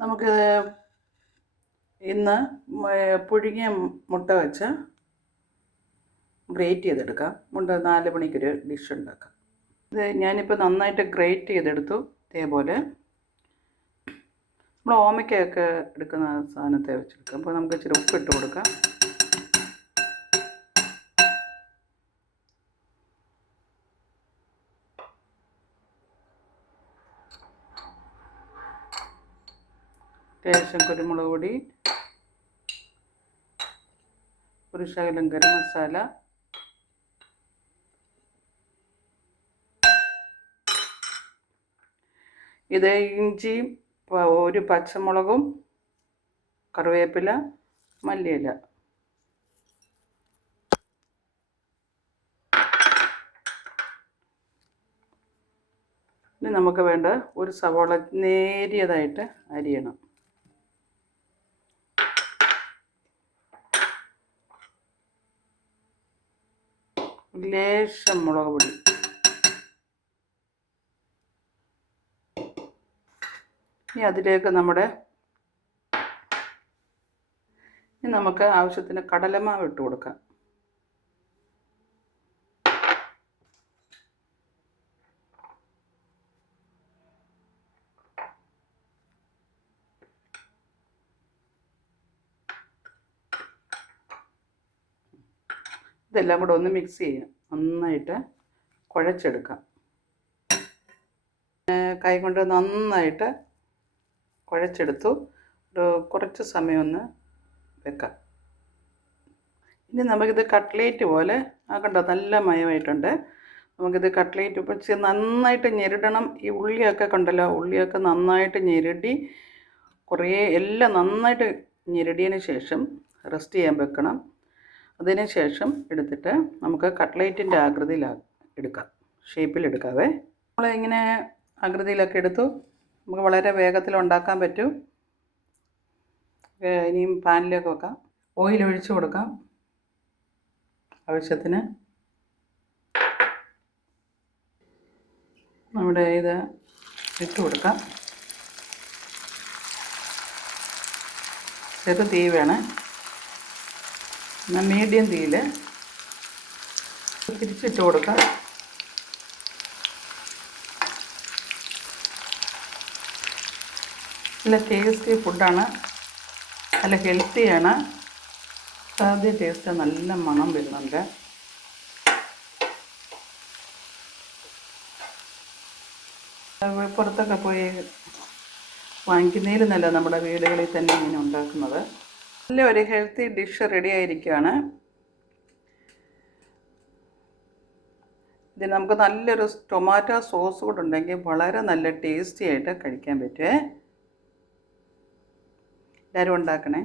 നമുക്ക് ഇന്ന് പുഴുങ്ങിയ മുട്ട വെച്ച് ഗ്രേറ്റ് ചെയ്തെടുക്കാം. 4 മണിക്കൊരു ഡിഷ് ഉണ്ടാക്കാം. ഇത് ഞാനിപ്പോൾ നന്നായിട്ട് ഗ്രേറ്റ് ചെയ്തെടുത്തു. ഇതേപോലെ നമ്മൾ ഓമയ്ക്കൊക്കെ എടുക്കുന്ന സാധനത്തെ വെച്ചെടുക്കാം. അപ്പോൾ നമുക്ക് ഇച്ചിരി ഉപ്പിട്ട് കൊടുക്കാം. ലേശം കുരുമുളക് പൊടി, ഒരു ശകലം ഗരം മസാല, ഇത് ഇഞ്ചിയും ഒരു പച്ചമുളകും കറിവേപ്പില മല്ലിയില. ഇനി നമുക്ക് വേണ്ട ഒരു സവാള നേരിയതായിട്ട് അരിയണം. ലേശം മുളക് പൊടി, ഇനി അതിലേക്ക് നമുക്ക് ആവശ്യത്തിന് കടലമാവ് ഇട്ട് കൊടുക്കാം. ഇതെല്ലാം കൂടെ ഒന്ന് മിക്സ് ചെയ്യാം. നന്നായിട്ട് കുഴച്ചെടുക്കാം. കൈ കൊണ്ട് നന്നായിട്ട് കുഴച്ചെടുത്തു. കുറച്ച് സമയം ഒന്ന് വെക്കാം. ഇനി നമുക്കിത് കട്ട്ലേറ്റ് പോലെ ആക്കണ്ട. നല്ല മയമായിട്ടുണ്ട്. നമുക്കിത് കട്ട്ലേറ്റ് വെച്ച് നന്നായിട്ട് ഞെരിടണം. ഈ ഉള്ളിയൊക്കെ കണ്ടല്ലോ, ഉള്ളിയൊക്കെ നന്നായിട്ട് ഞെരടി എല്ലാം നന്നായിട്ട് ഞെരടിയതിന് ശേഷം റെസ്റ്റ് ചെയ്യാൻ വെക്കണം. അതിന് ശേഷം എടുത്തിട്ട് നമുക്ക് കട്ട്ലേറ്റിൻ്റെ ആകൃതിയിൽ എടുക്കാം, ഷേപ്പിലെടുക്കാവേ. നമ്മളിങ്ങനെ ആകൃതിയിലൊക്കെ എടുത്തു. നമുക്ക് വളരെ വേഗത്തിൽ ഉണ്ടാക്കാൻ പറ്റും. ഇനിയും പാനിലേക്ക് വെക്കാം. ഓയിൽ ഒഴിച്ച് കൊടുക്കാം ആവശ്യത്തിന്. നമ്മുടെ ഇത് ഇട്ട് കൊടുക്കാം. ചെറു തീ വേണം. മീഡിയം തീയിൽ തിരിച്ചിട്ട് കൊടുക്കാം. നല്ല ടേസ്റ്റി ഫുഡാണ്, നല്ല ഹെൽത്തിയാണ്. സാധ്യ ടേസ്റ്റ്, നല്ല മണം വരുന്നുണ്ട്. പുറത്തൊക്കെ പോയി വാങ്ങിക്കുന്നതിൽ നല്ല നമ്മുടെ വീടുകളിൽ തന്നെ ഇങ്ങനെ ഉണ്ടാക്കുന്നത്. നല്ല ഒരു ഹെൽത്തി ഡിഷ് റെഡി ആയിരിക്കുകയാണ്. ഇത് നമുക്ക് നല്ലൊരു ടൊമാറ്റോ സോസ് കൂടെ ഉണ്ടെങ്കിൽ വളരെ നല്ല ടേസ്റ്റി ആയിട്ട് കഴിക്കാൻ പറ്റുമേ. എല്ലാവരും ഉണ്ടാക്കണേ.